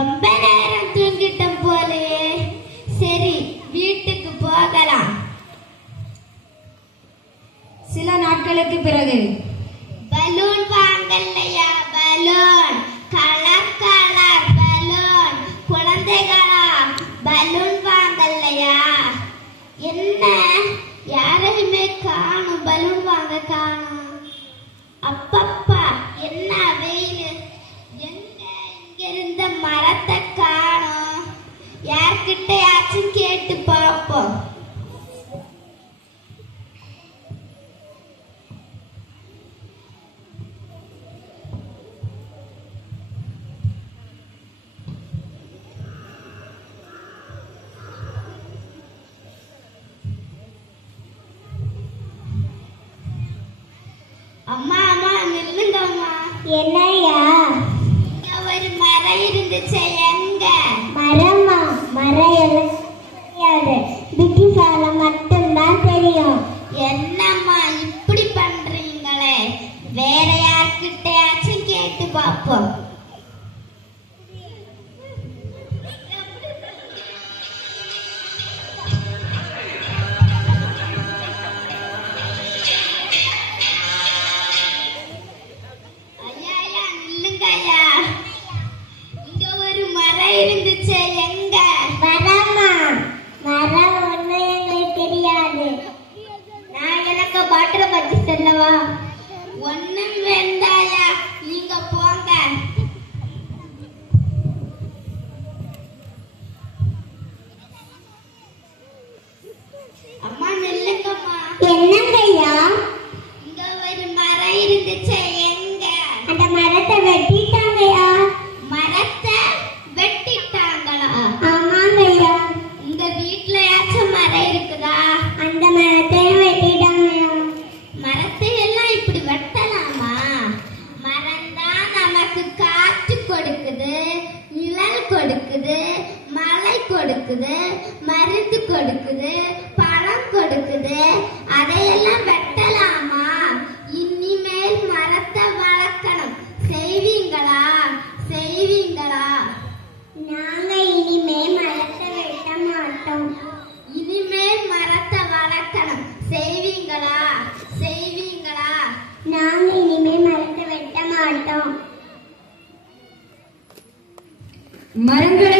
ரொம்ப நேரம் தூங்கிட்டோம் போலயே. சரி, வீட்டுக்கு போகலாம். சில நாட்களுக்கு பிறகு பலூன் வாங்கலையா? Balloon, colour colour balloon. குழந்தைகளா, பலூன் வாங்கலையா? என்ன யாரையுமே காணும், பலூன் வாங்க காணும். அப்பப்பா, என்ன வெயில்! எங்க இங்க இருந்த மரத்தை காணும். யார்கிட்டயாச்சும் கேட்டு பார்ப்போம். அம்மா அம்மா, நில்லுங்கம்மா. என்னையா? இங்க ஒரு மரம் இருந்துச்சு, எங்க? மரமா? மரம் எல்லாம் தெரியாது, பிரிட்டிஷால மட்டும்தான் தெரியும். என்னம்மா இப்படி பண்றீங்களே? வேற யார்கிட்டயாச்சும் கேட்டு பார்ப்போம். ஐயா ஐயா, நில்லுங்க ஐயா. இங்க ஒரு மரம் இருந்துச்சு, எங்க? மரமா? மரம் ஒண்ணு எங்களுக்கு தெரியாது. நான் எனக்கு பாட்டில பத்தி சொல்லவா? ஒண்ணும் வேண்டாயா, நீங்க போங்க. அம்மா நில்லுங்கம்மா. என்னங்கய்யா? இங்க ஒரு மரம் இருந்துச்சு, எங்க? அந்த மரத்தை வெட்டிட்டாங்கய்யா. மரத்தை வெட்டிட்டாங்களா? ஆமாங்கய்யா. உங்க வீட்லயாச்சும் மரம் இருக்குதா? அந்த மரத்தையும் வெட்டிட்டாங்கய்யா. மரத்தை எல்லாம் இப்படி வெட்டலாமா? மரம் தான் நமக்கு காற்று கொடுக்குது, நிழல் கொடுக்குது, மழை கொடுக்குது, மருந்து கொடுக்குது, பழம் கொடுக்குது. அதையெல்லாம் வெட்டலாமா? இனிமேல் மரத்தை வளர்க்கணும். செய்வீங்களா? செய்வீங்களா? நாங்க இனிமே மரத்தை வெட்ட மாட்டோம். இனிமேல் மரத்தை வளர்க்கணும். செய்வீங்களா? செய்வீங்களா? நாங்க இனிமே மரத்தை வெட்ட மாட்டோம். மரங்களை